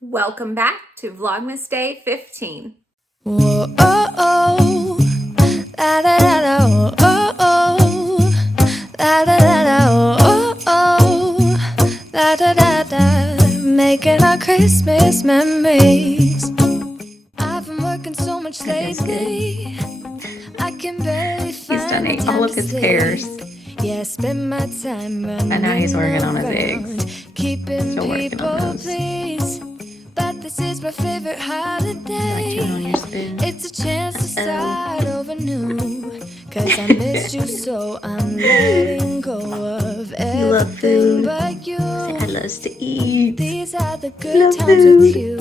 Welcome back to Vlogmas Day 15. Whoa, oh, oh, la da da da, oh, oh, la da da da, oh, oh, la da da da, making our Christmas memories. I've been working so much lately, I can barely find He's done the ate time all of to his stay. pears. Yeah, I spend my time running And now he's working on his around, eggs. keeping Still working people on those. pleased. But this is my favorite holiday. Turn on your spoon. It's a chance to start over new. Cause I missed you, so I'm letting go of everything but you. I love to eat. These are the good times with you.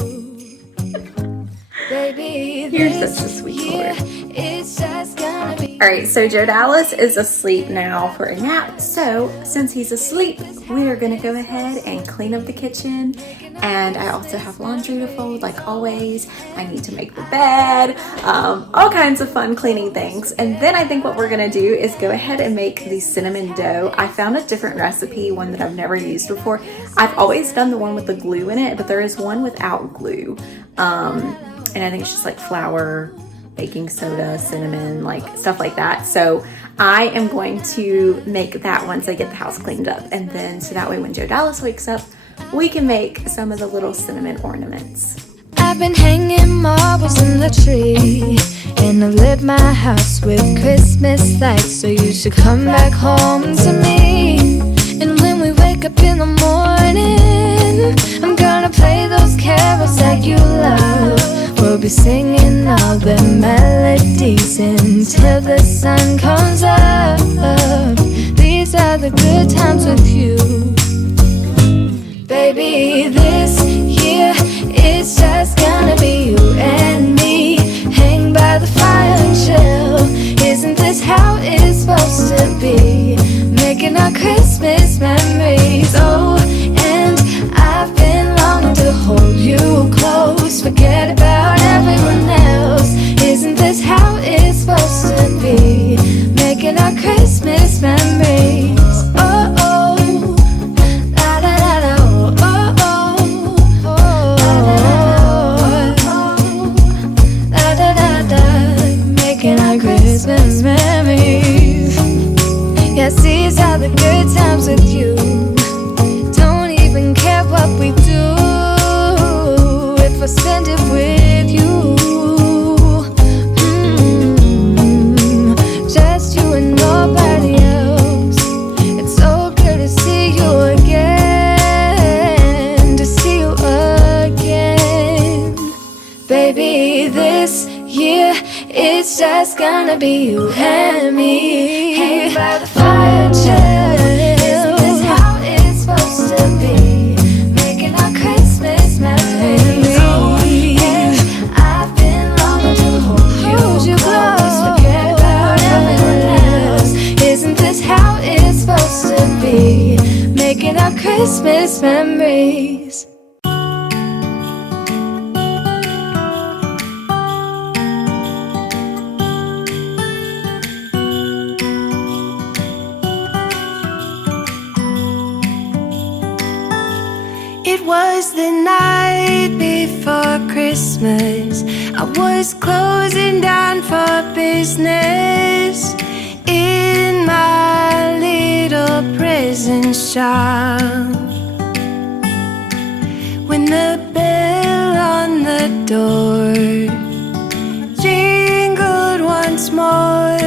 Baby, You're this such a sweet year, boy. it's just gonna be. Alright, so Joe Dallas is asleep now for a nap. So since he's asleep, we are going to go ahead and clean up the kitchen. And I also have laundry to fold like always. I need to make the bed, all kinds of fun cleaning things. And then I think what we're going to do is go ahead and make the cinnamon dough. I found a different recipe, one that I've never used before. I've always done the one with the glue in it, but there is one without glue. And I think it's just like flour, baking soda, cinnamon, like stuff like that. So I am going to make that once I get the house cleaned up. And then so that way when Joe Dallas wakes up, we can make some of the little cinnamon ornaments. I've been hanging marbles in the tree, and I've lit my house with Christmas lights, so you should come back home to me. And when we wake up in the morning, I'm gonna play those carols that you love. We'll be singing all the melodies until the sun comes up. These are the good times with you. Baby, this year it's just gonna be you and me. Hang by the fire and chill. Isn't this how it's supposed to be? Making our Christmas memories. Oh, and I've been longing to hold you close. Forget about everyone else. Isn't this how it's supposed to be? Making our Christmas memories. Oh, oh, la da da da, oh, oh, oh, oh, la da da da, making our Christmas memories. Yes, these are the good times with you. Don't even care what we do if I spend it with you. Just you and nobody else. It's so good to see you again, to see you again. Baby, this year it's just gonna be you and me. Hang by the fire and chill. Isn't this how it's supposed to be? Making our Christmas memories. Oh, yeah. I've been longing to hold you close. Forget about everyone else. Isn't this how it's supposed to be? Making our Christmas memories. It was the night before Christmas. I was closing down for business in my little prison shop, when the bell on the door jingled once more,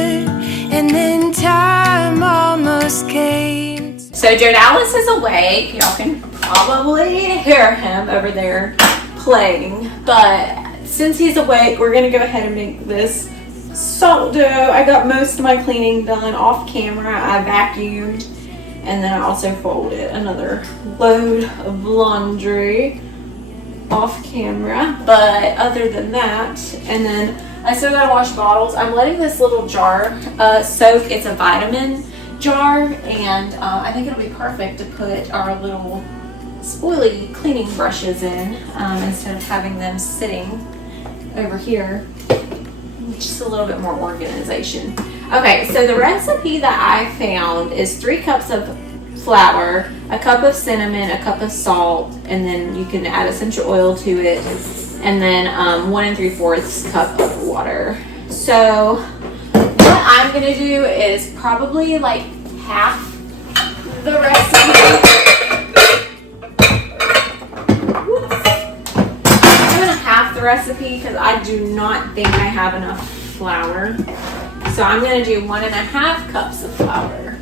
and then time almost came. So Joe Dallas is awake. Y'all can probably hear him over there playing. But since he's awake, we're going to go ahead and make this salt dough. I got most of my cleaning done off camera. I vacuumed, and then I also folded another load of laundry off camera. But other than that, and then I still got to wash bottles. I'm letting this little jar soak. It's a vitamin jar, and I think it'll be perfect to put our little spoily cleaning brushes in instead of having them sitting over here. Just a little bit more organization. Okay, so the recipe that I found is 3 cups of flour, a cup of cinnamon, a cup of salt, and then you can add essential oil to it, and then 1 3/4 cup of water. So what I'm gonna do is probably like half the recipe. I'm gonna half the recipe because I do not think I have enough flour. So I'm gonna do 1 1/2 cups of flour.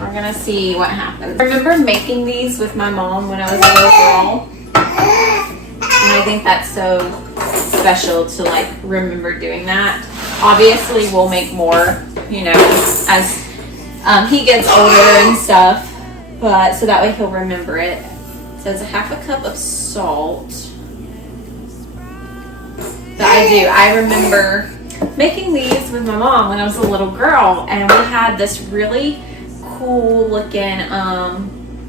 We're gonna see what happens. I remember making these with my mom when I was a little girl, and I think that's so special to like remember doing that. Obviously, we'll make more, you know, as he gets older and stuff, but so that way he'll remember it. So it's a 1/2 cup of salt. But I remember making these with my mom when I was a little girl, and we had this really cool looking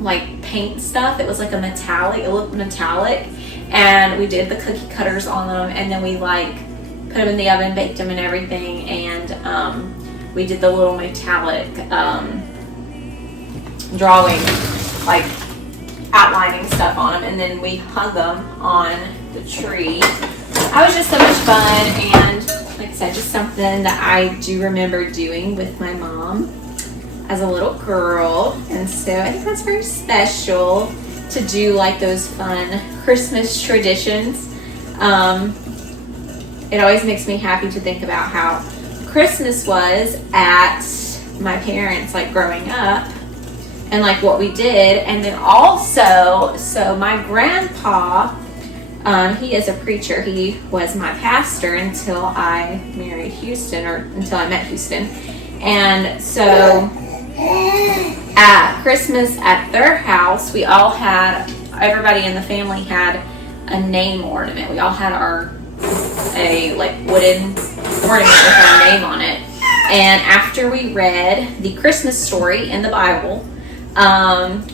like paint stuff. It was like a metallic, it looked metallic, and we did the cookie cutters on them, and then we like put them in the oven, baked them and everything, and we did the little metallic drawing, like outlining stuff on them, and then we hung them on the tree. That was just so much fun, and like I said, just something that I do remember doing with my mom as a little girl. And so I think that's very special to do like those fun Christmas traditions. It always makes me happy to think about how Christmas was at my parents, like growing up, and like what we did. And then also, so my grandpa, he is a preacher. He was my pastor until I married Houston, or until I met Houston. And so at Christmas at their house, we all had, everybody in the family had a name ornament. We all had a like wooden ornament with our name on it. And after we read the Christmas story in the Bible,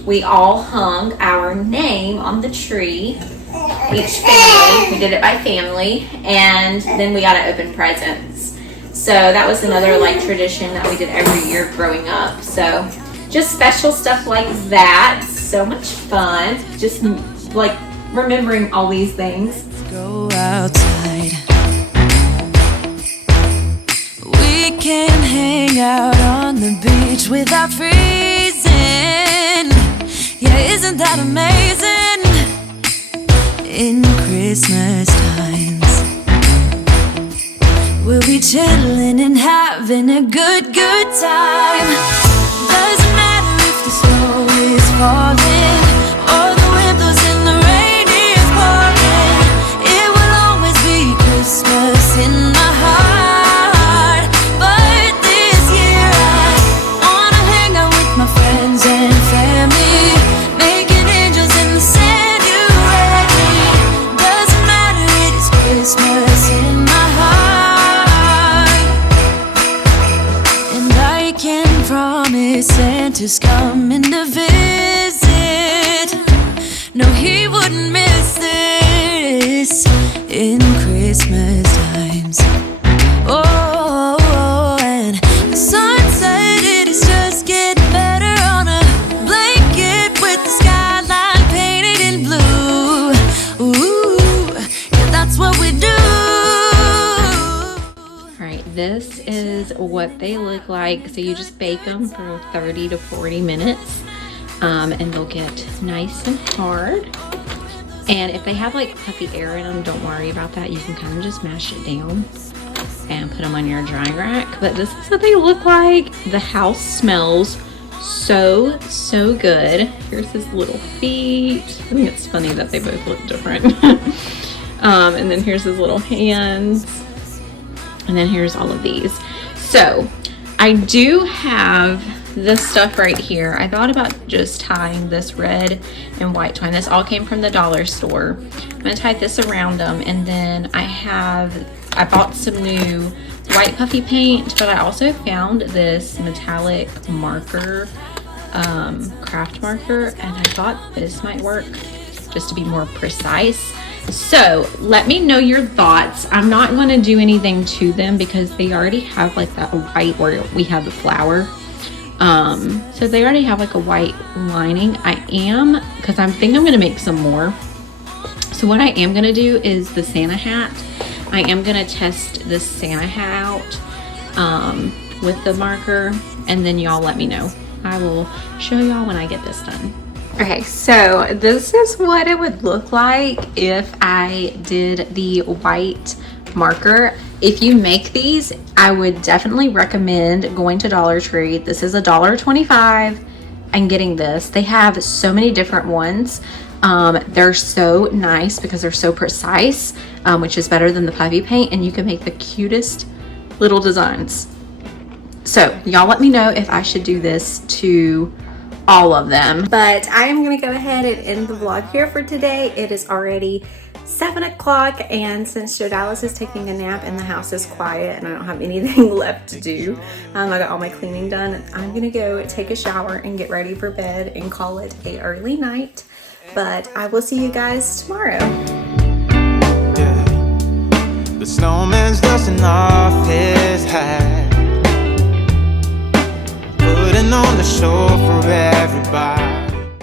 we all hung our name on the tree. Each family, we did it by family, and then we got to open presents. So that was another like tradition that we did every year growing up. So just special stuff like that. So much fun. Just like remembering all these things. Let's go outside. We can hang out on the beach without freezing. Yeah, isn't that amazing? In Christmas times, we'll be chilling and having a good time. Doesn't matter if the snow is falling or the wind blows and the rain is pouring. It will always be Christmas in my heart. But this year I wanna hang out with my friends and family, making angels in the sand. Christmas in my heart, and I can promise Santa's coming to visit. No, he wouldn't miss this in Christmas times. Oh, and the sunset, it is just getting better on a blanket with the skyline painted in blue. Ooh, that's what we do. Alright, this is what they look like. So you just bake them for 30 to 40 minutes, and they'll get nice and hard. And if they have like puffy air in them, don't worry about that. You can kind of just mash it down and put them on your drying rack. But this is what they look like. The house smells so good. Here's his little feet. I think it's funny that they both look different. And then here's his little hands, and then here's all of these. So I do have this stuff right here. I thought about just tying this red and white twine. This all came from the dollar store. I'm gonna tie this around them, and then I bought some new white puffy paint, but I also found this metallic marker, craft marker, and I thought this might work just to be more precise. So let me know your thoughts. I'm not going to do anything to them because they already have like that white where we have the flower. So they already have like a white lining. Because I'm thinking I'm gonna make some more. So what I am gonna do is the Santa hat. I am gonna test this Santa hat out with the marker, and then y'all let me know. I will show y'all when I get this done. Okay, so this is what it would look like if I did the white marker. If you make these, I would definitely recommend going to Dollar Tree. This is $1.25 and getting this. They have so many different ones. They're so nice because they're so precise, which is better than the puffy paint, and you can make the cutest little designs. So y'all let me know if I should do this to all of them. But I am gonna go ahead and end the vlog here for today. It is already 7 o'clock, and since Joe Dallas is taking a nap and the house is quiet and I don't have anything left to do, I got all my cleaning done. I'm gonna go take a shower and get ready for bed and call it a early night. But I will see you guys tomorrow. Yeah. The snowman's dusting off his hat, putting on the show for everybody.